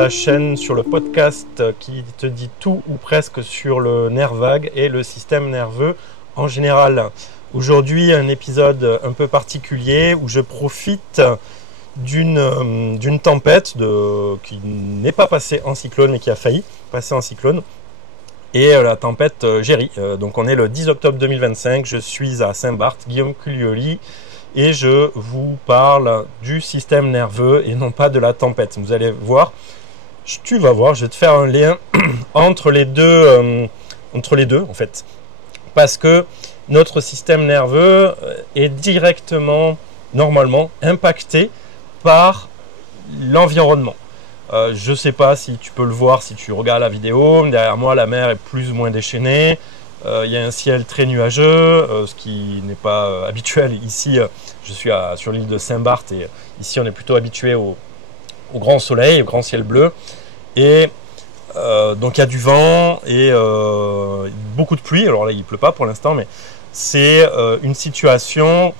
la chaîne, sur le podcast qui te dit tout ou presque sur le nerf vague et le système nerveux en général. Aujourd'hui, un épisode un peu particulier où je profite d'une tempête qui n'est pas passée en cyclone mais qui a failli passer en cyclone. Et la tempête Géry. Donc on est le 10 octobre 2025, je suis à Saint-Barth, Guillaume Culioli, et je vous parle du système nerveux et non pas de la tempête. Vous allez voir, tu vas voir, je vais te faire un lien entre les deux en fait. Parce que notre système nerveux est directement, normalement, impacté par l'environnement. Je ne sais pas si tu peux le voir si tu regardes la vidéo. Derrière moi, la mer est plus ou moins déchaînée. Il y a un ciel très nuageux, ce qui n'est pas habituel. Ici, je suis sur l'île de Saint-Barth et ici, on est plutôt habitué au grand soleil, au grand ciel bleu. Et donc, il y a du vent et beaucoup de pluie. Alors là, il ne pleut pas pour l'instant, mais c'est une situation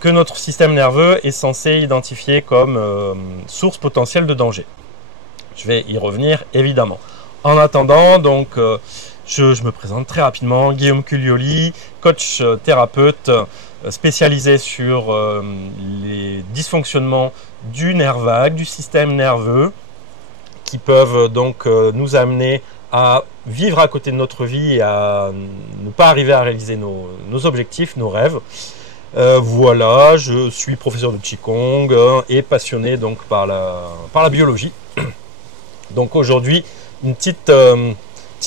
que notre système nerveux est censé identifier comme source potentielle de danger. Je vais y revenir évidemment. En attendant, donc, je me présente très rapidement, Guillaume Culioli, coach thérapeute spécialisé sur les dysfonctionnements du nerf vague, du système nerveux, qui peuvent donc nous amener à vivre à côté de notre vie et à ne pas arriver à réaliser nos objectifs, nos rêves. Voilà, je suis professeur de Qigong et passionné donc par la biologie. Donc aujourd'hui, une petite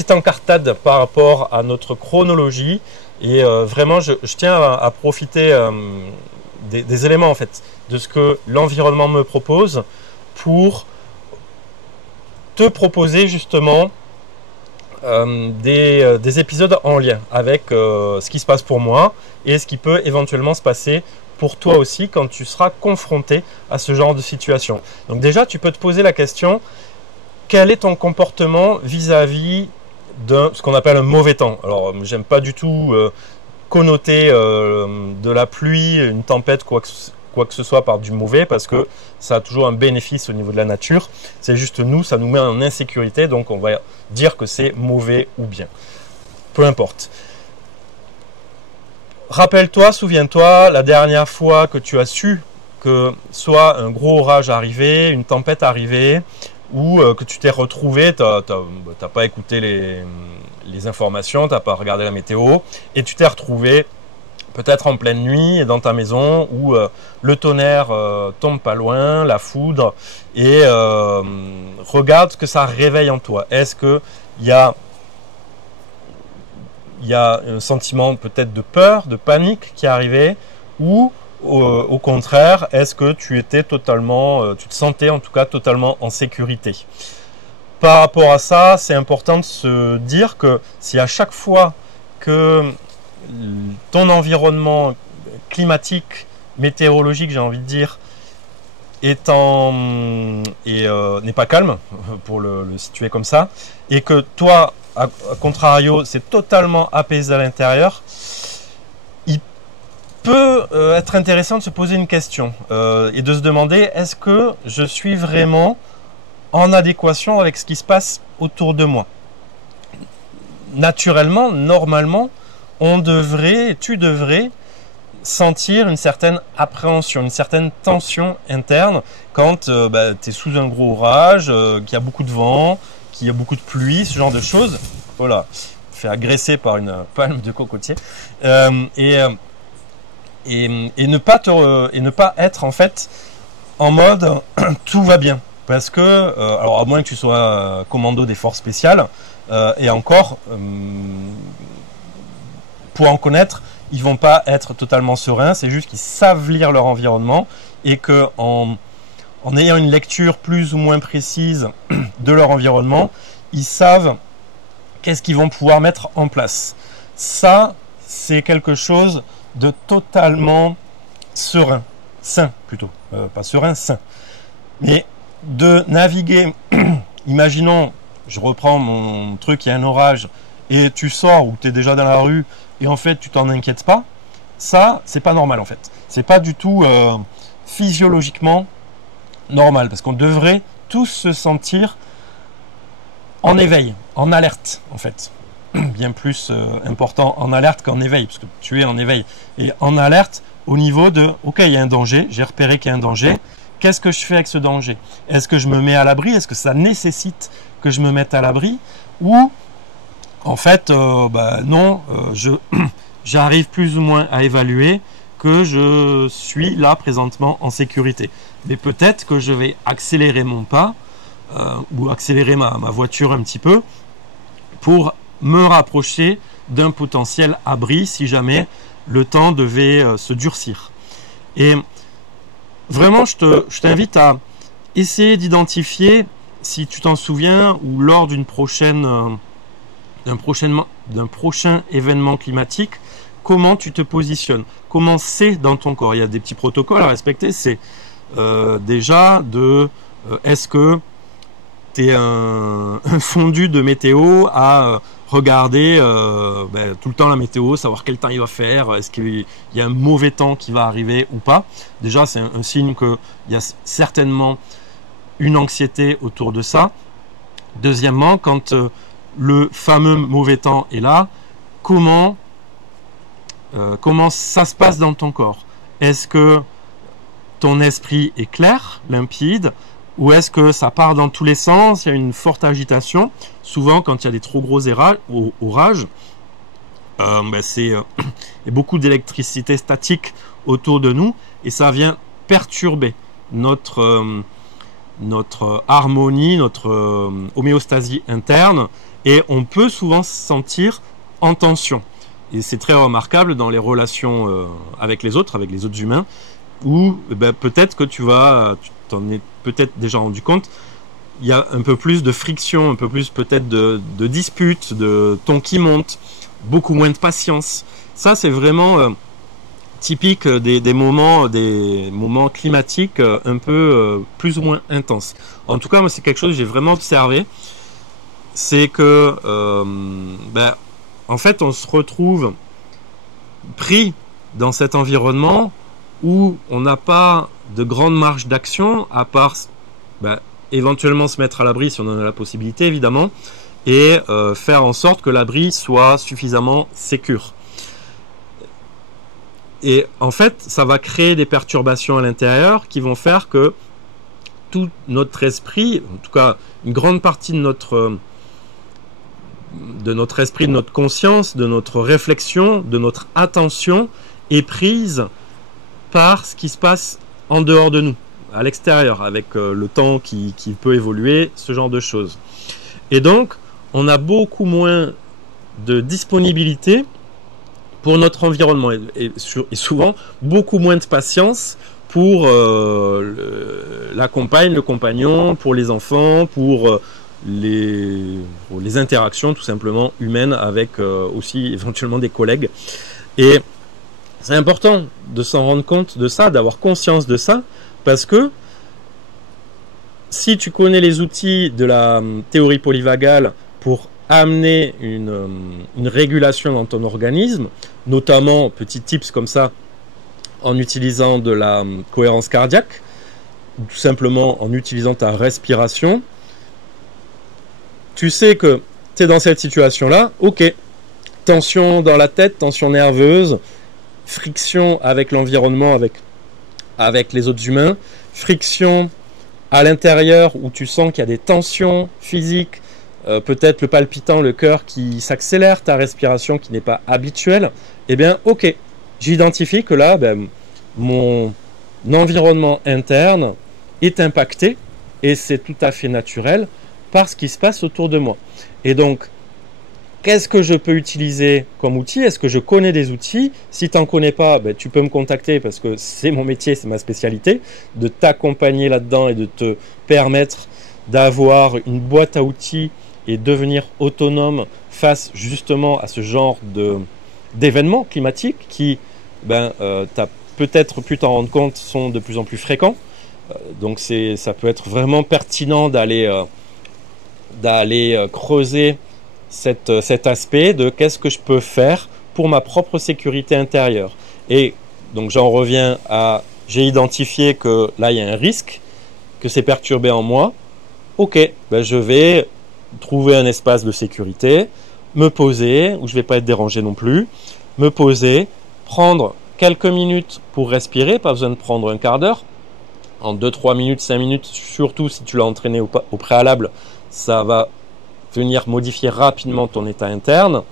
encartade par rapport à notre chronologie et vraiment je tiens à profiter des éléments en fait de ce que l'environnement me propose pour te proposer justement des épisodes en lien avec ce qui se passe pour moi et ce qui peut éventuellement se passer pour toi aussi quand tu seras confronté à ce genre de situation. Donc déjà, tu peux te poser la question, quel est ton comportement vis-à-vis de ce qu'on appelle un mauvais temps? Alors, j'aime pas du tout connoter de la pluie, une tempête, quoi que ce soit par du mauvais, parce que ça a toujours un bénéfice au niveau de la nature. C'est juste nous, ça nous met en insécurité, donc on va dire que c'est mauvais ou bien. Peu importe. Rappelle-toi, souviens-toi, la dernière fois que tu as su que soit un gros orage arrivait, une tempête arrivait, ou que tu t'es retrouvé, tu n'as pas écouté les informations, tu n'as pas regardé la météo, et tu t'es retrouvé peut-être en pleine nuit dans ta maison où le tonnerre tombe pas loin, la foudre, et regarde ce que ça réveille en toi. Est-ce qu'il y a un sentiment peut-être de peur, de panique qui est arrivé, ou au contraire, est-ce que tu te sentais en tout cas totalement en sécurité? Par rapport à ça, c'est important de se dire que si à chaque fois que ton environnement climatique, météorologique, j'ai envie de dire, n'est pas calme, pour le situer comme ça, et que toi, à contrario, c'est totalement apaisé à l'intérieur, il peut être intéressant de se poser une question et de se demander, est-ce que je suis vraiment en adéquation avec ce qui se passe autour de moi? Naturellement, normalement, tu devrais sentir une certaine appréhension, une certaine tension interne quand tu es sous un gros orage, qu'il y a beaucoup de vent, qu'il y a beaucoup de pluie, ce genre de choses. Voilà, fait agresser par une palme de cocotier. Et ne pas être en fait en mode tout va bien. Parce que, alors à moins que tu sois commando des forces spéciales, et encore, pour en connaître, ils vont pas être totalement sereins, c'est juste qu'ils savent lire leur environnement et que en ayant une lecture plus ou moins précise de leur environnement, ils savent qu'est-ce qu'ils vont pouvoir mettre en place. Ça, c'est quelque chose de totalement serein, sain plutôt, pas serein, sain. Mais de naviguer, imaginons, je reprends mon truc, il y a un orage, et tu sors ou tu es déjà dans la rue, et en fait tu t'en inquiètes pas, ça c'est pas normal en fait. C'est pas du tout physiologiquement normal, parce qu'on devrait tous se sentir en éveil, en alerte en fait. Bien plus important en alerte qu'en éveil, parce que tu es en éveil. Et en alerte au niveau de, ok, il y a un danger, j'ai repéré qu'il y a un danger, qu'est-ce que je fais avec ce danger? Est-ce que je me mets à l'abri? Est-ce que ça nécessite que je me mette à l'abri? Ou, en fait, non, j'arrive plus ou moins à évaluer que je suis là présentement en sécurité. Mais peut-être que je vais accélérer mon pas, ou accélérer ma voiture un petit peu, pour me rapprocher d'un potentiel abri si jamais le temps devait se durcir. Et vraiment, je t'invite à essayer d'identifier, si tu t'en souviens, ou lors d'un prochain événement climatique, comment tu te positionnes, comment c'est dans ton corps. Il y a des petits protocoles à respecter, c'est déjà est-ce que tu es un fondu de météo à regarder tout le temps la météo, savoir quel temps il va faire, est-ce qu'il y a un mauvais temps qui va arriver ou pas. Déjà, c'est un signe qu'il y a certainement une anxiété autour de ça. Deuxièmement, quand le fameux mauvais temps est là, comment ça se passe dans ton corps? Est-ce que ton esprit est clair, limpide, ou est-ce que ça part dans tous les sens, il y a une forte agitation? Souvent, quand il y a des trop gros orages, il y a beaucoup d'électricité statique autour de nous, et ça vient perturber notre harmonie, notre homéostasie interne, et on peut souvent se sentir en tension. Et c'est très remarquable dans les relations avec les autres humains, où peut-être que tu t'en es peut-être déjà rendu compte, il y a un peu plus de friction, un peu plus peut-être de disputes, de ton qui monte, beaucoup moins de patience. Ça, c'est vraiment typique des moments climatiques un peu plus ou moins intenses. En tout cas, moi, c'est quelque chose que j'ai vraiment observé. C'est que, en fait, on se retrouve pris dans cet environnement où on n'a pas de grande marge d'action, à part éventuellement se mettre à l'abri si on en a la possibilité, évidemment, et faire en sorte que l'abri soit suffisamment sécure. Et en fait, ça va créer des perturbations à l'intérieur qui vont faire que tout notre esprit, en tout cas une grande partie de notre esprit, de notre conscience, de notre réflexion, de notre attention est prise par ce qui se passe en dehors de nous, à l'extérieur, avec le temps qui peut évoluer, ce genre de choses. Et donc, on a beaucoup moins de disponibilité pour notre environnement et souvent beaucoup moins de patience pour la compagne, le compagnon, pour les enfants, pour les interactions tout simplement humaines avec aussi éventuellement des collègues. Et c'est important de s'en rendre compte de ça, d'avoir conscience de ça, parce que si tu connais les outils de la théorie polyvagale pour amener une régulation dans ton organisme, notamment, petits tips comme ça, en utilisant de la cohérence cardiaque, tout simplement en utilisant ta respiration, tu sais que tu es dans cette situation-là, ok, tension dans la tête, tension nerveuse, friction avec l'environnement, avec les autres humains, friction à l'intérieur où tu sens qu'il y a des tensions physiques, peut-être le palpitant, le cœur qui s'accélère, ta respiration qui n'est pas habituelle, eh bien ok, j'identifie que là, mon environnement interne est impacté et c'est tout à fait naturel par ce qui se passe autour de moi. Et donc, qu'est-ce que je peux utiliser comme outil? Est-ce que je connais des outils? Si tu n'en connais pas, tu peux me contacter parce que c'est mon métier, c'est ma spécialité, de t'accompagner là-dedans et de te permettre d'avoir une boîte à outils et devenir autonome face justement à ce genre d'événements climatiques qui, tu as peut-être pu t'en rendre compte, sont de plus en plus fréquents. Donc ça peut être vraiment pertinent d'aller creuser cet aspect de qu'est-ce que je peux faire pour ma propre sécurité intérieure. Et donc j'en reviens à, j'ai identifié que là il y a un risque, que c'est perturbé en moi, ok, ben je vais trouver un espace de sécurité, me poser, où je ne vais pas être dérangé non plus, me poser, prendre quelques minutes pour respirer, pas besoin de prendre un quart d'heure, en 2-3 minutes, 5 minutes, surtout si tu l'as entraîné au préalable, ça va venir modifier rapidement ton état interne,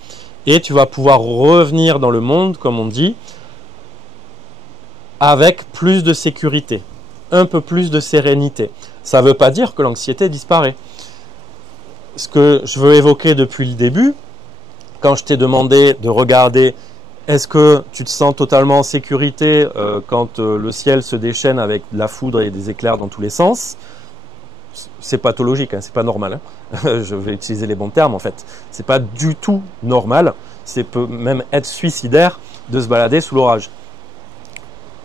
et tu vas pouvoir revenir dans le monde, comme on dit, avec plus de sécurité, un peu plus de sérénité. Ça ne veut pas dire que l'anxiété disparaît. Ce que je veux évoquer depuis le début, quand je t'ai demandé de regarder est-ce que tu te sens totalement en sécurité quand le ciel se déchaîne avec de la foudre et des éclairs dans tous les sens, c'est pathologique, hein, c'est pas normal. Hein. Je vais utiliser les bons termes en fait. C'est pas du tout normal. C'est peut même être suicidaire de se balader sous l'orage.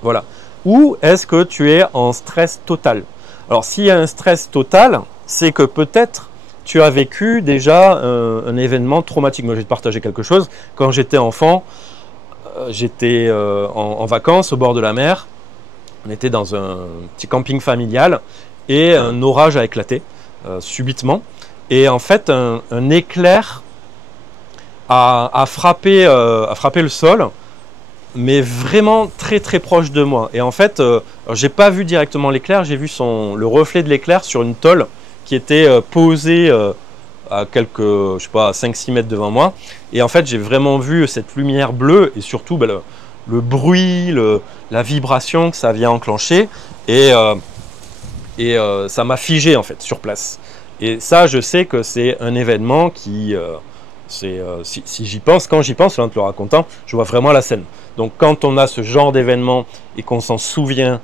Voilà. Ou est-ce que tu es en stress total? Alors s'il y a un stress total, c'est que peut-être tu as vécu déjà un événement traumatique. Moi je vais te partager quelque chose. Quand j'étais enfant, j'étais en vacances au bord de la mer. On était dans un petit camping familial et un orage a éclaté subitement. Et en fait, un éclair a frappé le sol, mais vraiment très très proche de moi. Et en fait, j'ai pas vu directement l'éclair, j'ai vu le reflet de l'éclair sur une tôle qui était posée à quelques, je sais pas, 5-6 mètres devant moi. Et en fait, j'ai vraiment vu cette lumière bleue et surtout le bruit, la vibration que ça vient enclencher. Et ça m'a figé en fait sur place. Et ça, je sais que c'est un événement qui, si j'y pense, quand j'y pense, en te le racontant, je vois vraiment la scène. Donc quand on a ce genre d'événement et qu'on s'en souvient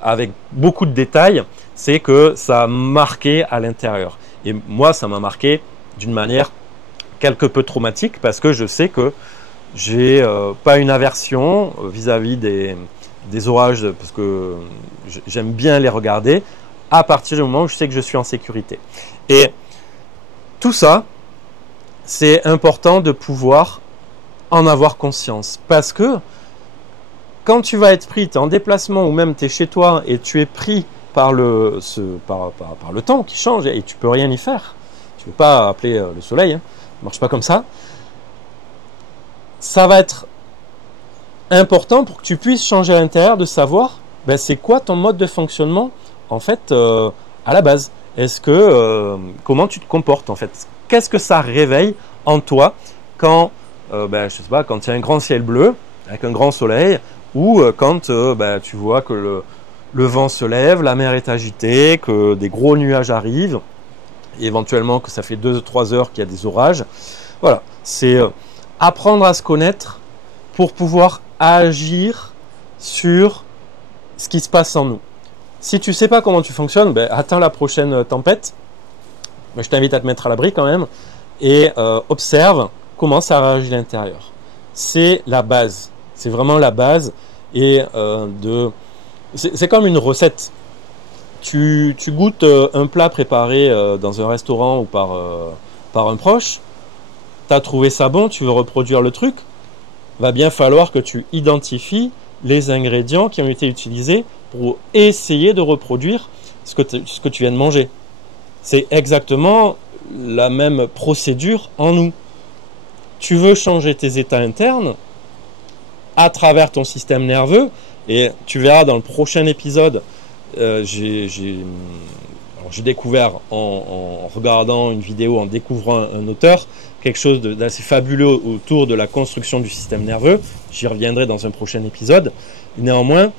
avec beaucoup de détails, c'est que ça a marqué à l'intérieur. Et moi, ça m'a marqué d'une manière quelque peu traumatique parce que je sais que j'ai pas une aversion vis-à-vis des orages parce que j'aime bien les regarder à partir du moment où je sais que je suis en sécurité. Et tout ça, c'est important de pouvoir en avoir conscience parce que quand tu vas être pris, tu es en déplacement ou même tu es chez toi et tu es pris par le temps qui change et tu peux rien y faire. Tu ne peux pas appeler le soleil, hein. Ça ne marche pas comme ça. Ça va être important pour que tu puisses changer à l'intérieur de savoir c'est quoi ton mode de fonctionnement en fait à la base. Est-ce que comment tu te comportes en fait? Qu'est-ce que ça réveille en toi quand je sais pas, quand il y a un grand ciel bleu avec un grand soleil ou quand tu vois que le vent se lève, la mer est agitée, que des gros nuages arrivent, et éventuellement que ça fait 2-3 heures qu'il y a des orages. Voilà, c'est apprendre à se connaître pour pouvoir agir sur ce qui se passe en nous. Si tu ne sais pas comment tu fonctionnes, attends la prochaine tempête. Je t'invite à te mettre à l'abri quand même et observe comment ça réagit à l'intérieur. C'est la base, c'est vraiment la base et c'est comme une recette. Tu goûtes un plat préparé dans un restaurant ou par un proche, tu as trouvé ça bon, tu veux reproduire le truc, va bien falloir que tu identifies les ingrédients qui ont été utilisés pour essayer de reproduire ce que tu viens de manger. C'est exactement la même procédure en nous. Tu veux changer tes états internes à travers ton système nerveux et tu verras dans le prochain épisode, j'ai découvert en regardant une vidéo, en découvrant un auteur, quelque chose d'assez fabuleux autour de la construction du système nerveux. J'y reviendrai dans un prochain épisode. Néanmoins,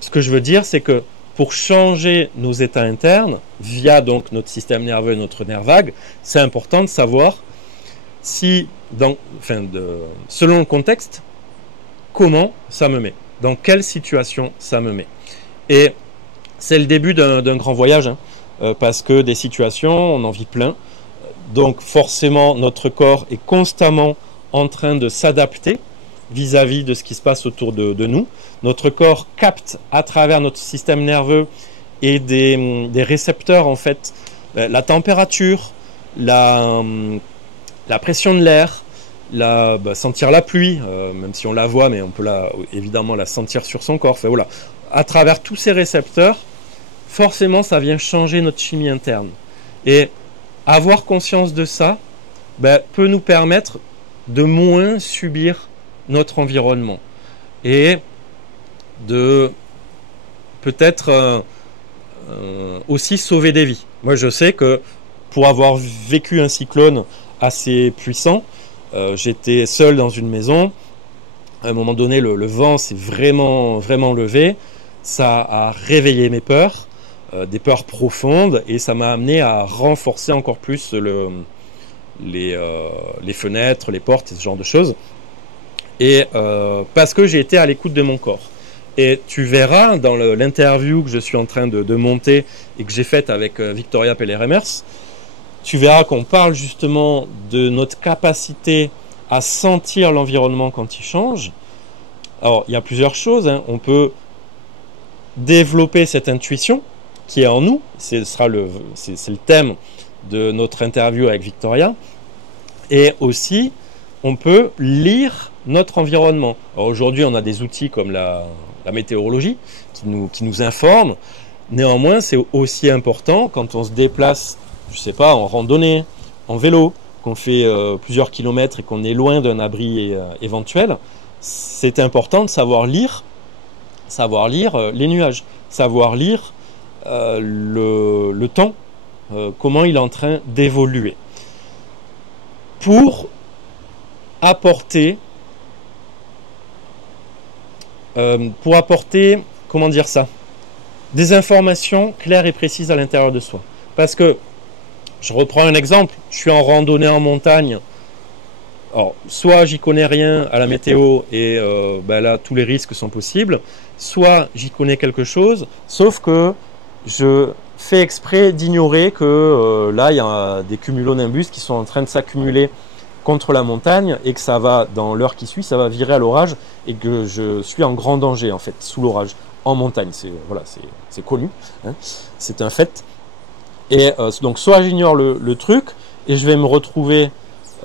ce que je veux dire, c'est que pour changer nos états internes, via donc notre système nerveux et notre nerf vague, c'est important de savoir si, selon le contexte, comment ça me met, dans quelle situation ça me met. Et c'est le début d'un grand voyage, parce que des situations, on en vit plein. Donc forcément, notre corps est constamment en train de s'adapter vis-à-vis de ce qui se passe autour de nous. Notre corps capte à travers notre système nerveux et des récepteurs, en fait, la température, la pression de l'air, sentir la pluie, même si on la voit, mais on peut évidemment la sentir sur son corps. Enfin, voilà. À travers tous ces récepteurs, forcément ça vient changer notre chimie interne. Et avoir conscience de ça peut nous permettre de moins subir notre environnement et de peut-être aussi sauver des vies. Moi je sais que pour avoir vécu un cyclone assez puissant, j'étais seul dans une maison. À un moment donné, le vent s'est vraiment levé. Ça a réveillé mes peurs, des peurs profondes, et ça m'a amené à renforcer encore plus les fenêtres, les portes, ce genre de choses. Et parce que j'ai été à l'écoute de mon corps. Et tu verras dans l'interview que je suis en train de monter et que j'ai faite avec Victoria Pelleremers, tu verras qu'on parle justement de notre capacité à sentir l'environnement quand il change. Alors, il y a plusieurs choses, hein. On peut développer cette intuition qui est en nous. C'est le thème de notre interview avec Victoria. Et aussi, on peut lire notre environnement. Alors aujourd'hui, on a des outils comme la météorologie qui nous informent. Néanmoins, c'est aussi important quand on se déplace, je sais pas, en randonnée, en vélo, qu'on fait plusieurs kilomètres et qu'on est loin d'un abri éventuel. C'est important de savoir lire les nuages, savoir lire le temps, comment il est en train d'évoluer, pour apporter, comment dire ça, des informations claires et précises à l'intérieur de soi. Parce que, je reprends un exemple, je suis en randonnée en montagne, alors, soit j'y connais rien à la météo et là tous les risques sont possibles, soit j'y connais quelque chose, sauf que je fais exprès d'ignorer que là il y a des cumulonimbus qui sont en train de s'accumuler contre la montagne et que ça va, dans l'heure qui suit, ça va virer à l'orage et que je suis en grand danger en fait, sous l'orage, en montagne. C'est connu, hein, c'est un fait. Et donc soit j'ignore le truc et je vais me retrouver,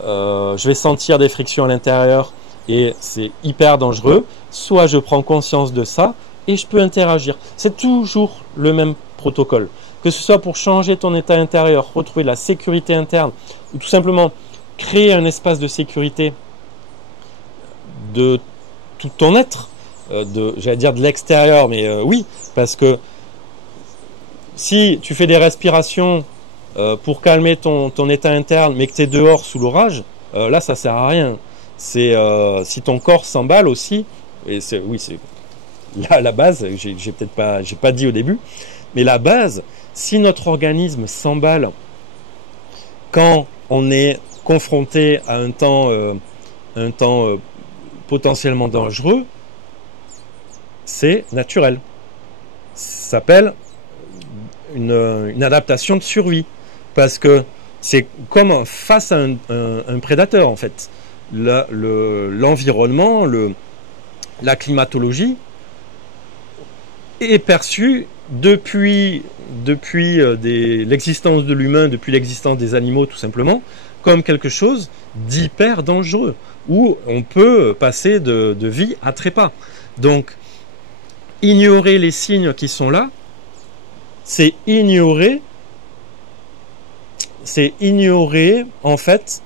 je vais sentir des frictions à l'intérieur et c'est hyper dangereux, soit je prends conscience de ça et je peux interagir. C'est toujours le même protocole, que ce soit pour changer ton état intérieur, retrouver la sécurité interne ou tout simplement créer un espace de sécurité de tout ton être, j'allais dire de l'extérieur, mais oui, parce que si tu fais des respirations pour calmer ton état interne, mais que tu es dehors sous l'orage, là ça sert à rien. C'est si ton corps s'emballe aussi, et c'est là la base, j'ai pas dit au début, mais la base, si notre organisme s'emballe quand on est confronté à un temps potentiellement dangereux, c'est naturel. Ça s'appelle une adaptation de survie, parce que c'est comme face à un prédateur en fait. L'environnement, la climatologie est perçue depuis l'existence de l'humain, depuis l'existence des animaux tout simplement, comme quelque chose d'hyper dangereux, où on peut passer de vie à trépas. Donc, ignorer les signes qui sont là, c'est ignorer en fait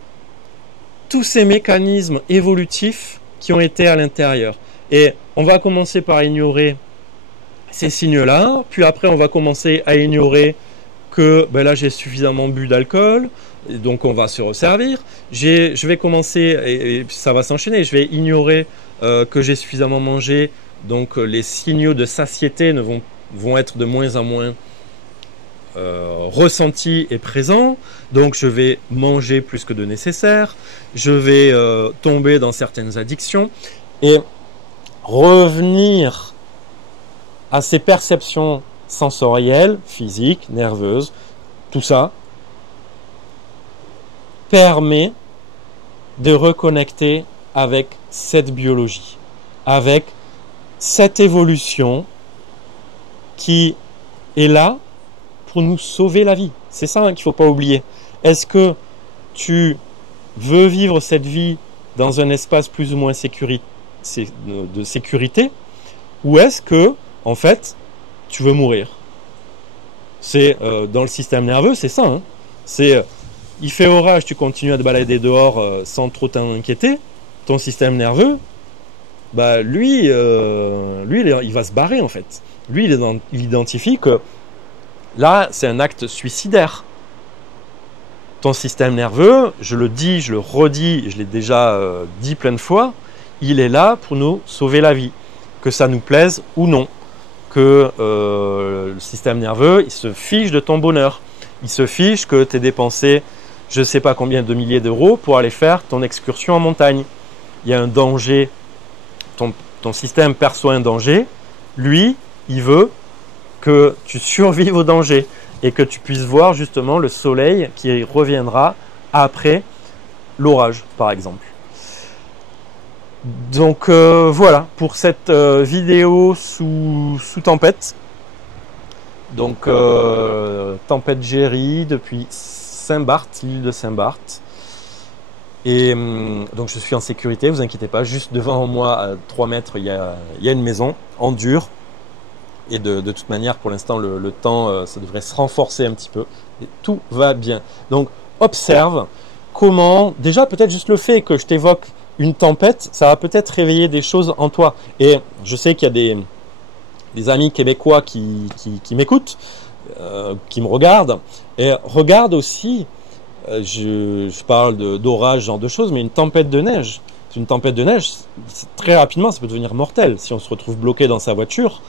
tous ces mécanismes évolutifs qui ont été à l'intérieur. Et on va commencer par ignorer ces signes-là, puis après on va commencer à ignorer que là j'ai suffisamment bu d'alcool, donc on va se resservir. Je vais commencer, et ça va s'enchaîner, je vais ignorer que j'ai suffisamment mangé, donc les signaux de satiété vont être de moins en moins ressentis et présents, donc je vais manger plus que de nécessaire, je vais tomber dans certaines addictions, et revenir à ces perceptions sensorielles, physiques, nerveuses, tout ça permet de reconnecter avec cette biologie, avec cette évolution qui est là pour nous sauver la vie. C'est ça qu'il ne faut pas oublier. Est-ce que tu veux vivre cette vie dans un espace plus ou moins de sécurité, ou est-ce que, en fait, tu veux mourir? C'est dans le système nerveux, c'est ça. Hein. C'est il fait orage, tu continues à te balader dehors sans trop t'inquiéter. Ton système nerveux, bah lui, il va se barrer en fait. Lui, il identifie que là, c'est un acte suicidaire. Ton système nerveux, je le dis, je le redis, je l'ai déjà dit plein de fois, il est là pour nous sauver la vie, que ça nous plaise ou non. Que le système nerveux, il se fiche de ton bonheur. Il se fiche que tu aies dépensé je ne sais pas combien de milliers d'euros pour aller faire ton excursion en montagne. Il y a un danger, ton système perçoit un danger, lui, il veut que tu survives au danger et que tu puisses voir justement le soleil qui reviendra après l'orage, par exemple. Donc voilà pour cette vidéo sous tempête. Donc tempête Jerry depuis Saint-Barth, l'île de Saint-Barth. Et donc je suis en sécurité, vous inquiétez pas, juste devant moi à 3 mètres il y a une maison en dur. Et de toute manière pour l'instant le temps ça devrait se renforcer un petit peu et tout va bien. Donc observe comment, déjà peut-être juste le fait que je t'évoque une tempête, ça va peut-être réveiller des choses en toi. Et je sais qu'il y a des amis québécois qui m'écoutent, qui me regardent. Et regarde aussi, je parle d'orage, ce genre de choses, mais une tempête de neige. Une tempête de neige, très rapidement, ça peut devenir mortel. Si on se retrouve bloqué dans sa voiture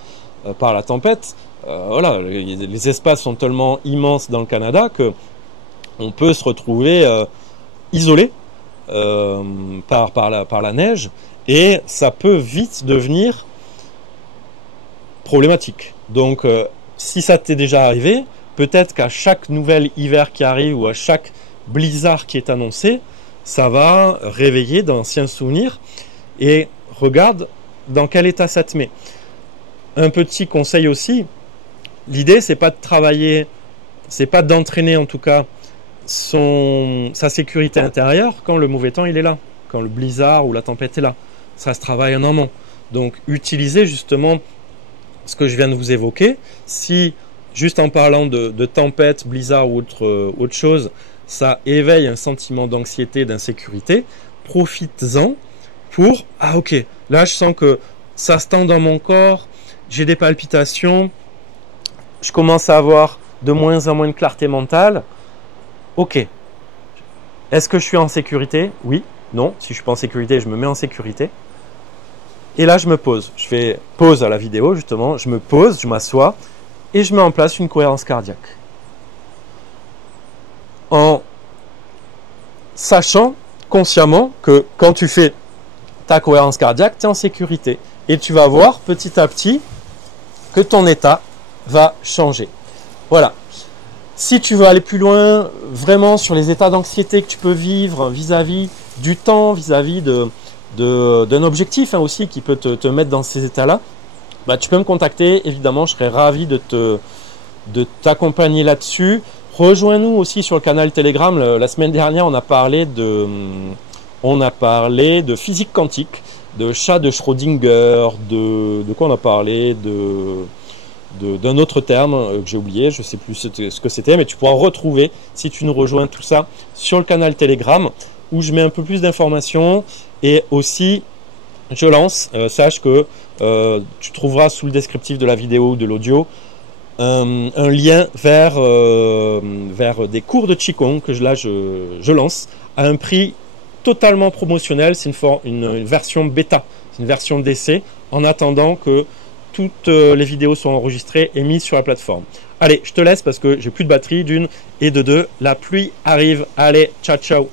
par la tempête, voilà, les espaces sont tellement immenses dans le Canada que on peut se retrouver isolé. Par la neige, et ça peut vite devenir problématique. Donc si ça t'est déjà arrivé, peut-être qu'à chaque nouvel hiver qui arrive ou à chaque blizzard qui est annoncé, ça va réveiller d'anciens souvenirs. Et regarde dans quel état ça te met. Un petit conseil aussi, l'idée c'est pas de travailler, c'est pas d'entraîner en tout cas sa sécurité intérieure quand le mauvais temps il est là, quand le blizzard ou la tempête est là. Ça se travaille en amont. Donc utilisez justement ce que je viens de vous évoquer. Si juste en parlant de tempête, blizzard ou autre chose, ça éveille un sentiment d'anxiété, d'insécurité, profites-en pour « Ah ok, là je sens que ça se tend dans mon corps, j'ai des palpitations, je commence à avoir de moins en moins de clarté mentale. Ok, est-ce que je suis en sécurité? Oui, non. Si je ne suis pas en sécurité, je me mets en sécurité. Et là, je me pose. Je fais pause à la vidéo, justement. Je me pose, je m'assois et je mets en place une cohérence cardiaque. En sachant consciemment que quand tu fais ta cohérence cardiaque, tu es en sécurité. Et tu vas voir petit à petit que ton état va changer. Voilà. Si tu veux aller plus loin, vraiment sur les états d'anxiété que tu peux vivre vis-à-vis du temps, vis-à-vis d'un objectif aussi qui peut te mettre dans ces états-là, bah, tu peux me contacter. Évidemment, je serais ravi de t'accompagner là-dessus. Rejoins-nous aussi sur le canal Telegram. La semaine dernière, on a parlé de physique quantique, de chat de Schrödinger, de quoi on a parlé, d'un autre terme que j'ai oublié, je ne sais plus ce que c'était, mais tu pourras retrouver, si tu nous rejoins, tout ça sur le canal Telegram, où je mets un peu plus d'informations, et aussi je lance, sache que tu trouveras sous le descriptif de la vidéo ou de l'audio un lien vers des cours de Qigong que je lance à un prix totalement promotionnel. C'est une version bêta, c'est une version d'essai, en attendant que toutes les vidéos sont enregistrées et mises sur la plateforme. Allez, je te laisse parce que j'ai plus de batterie d'une, et de deux, la pluie arrive. Allez, ciao ciao.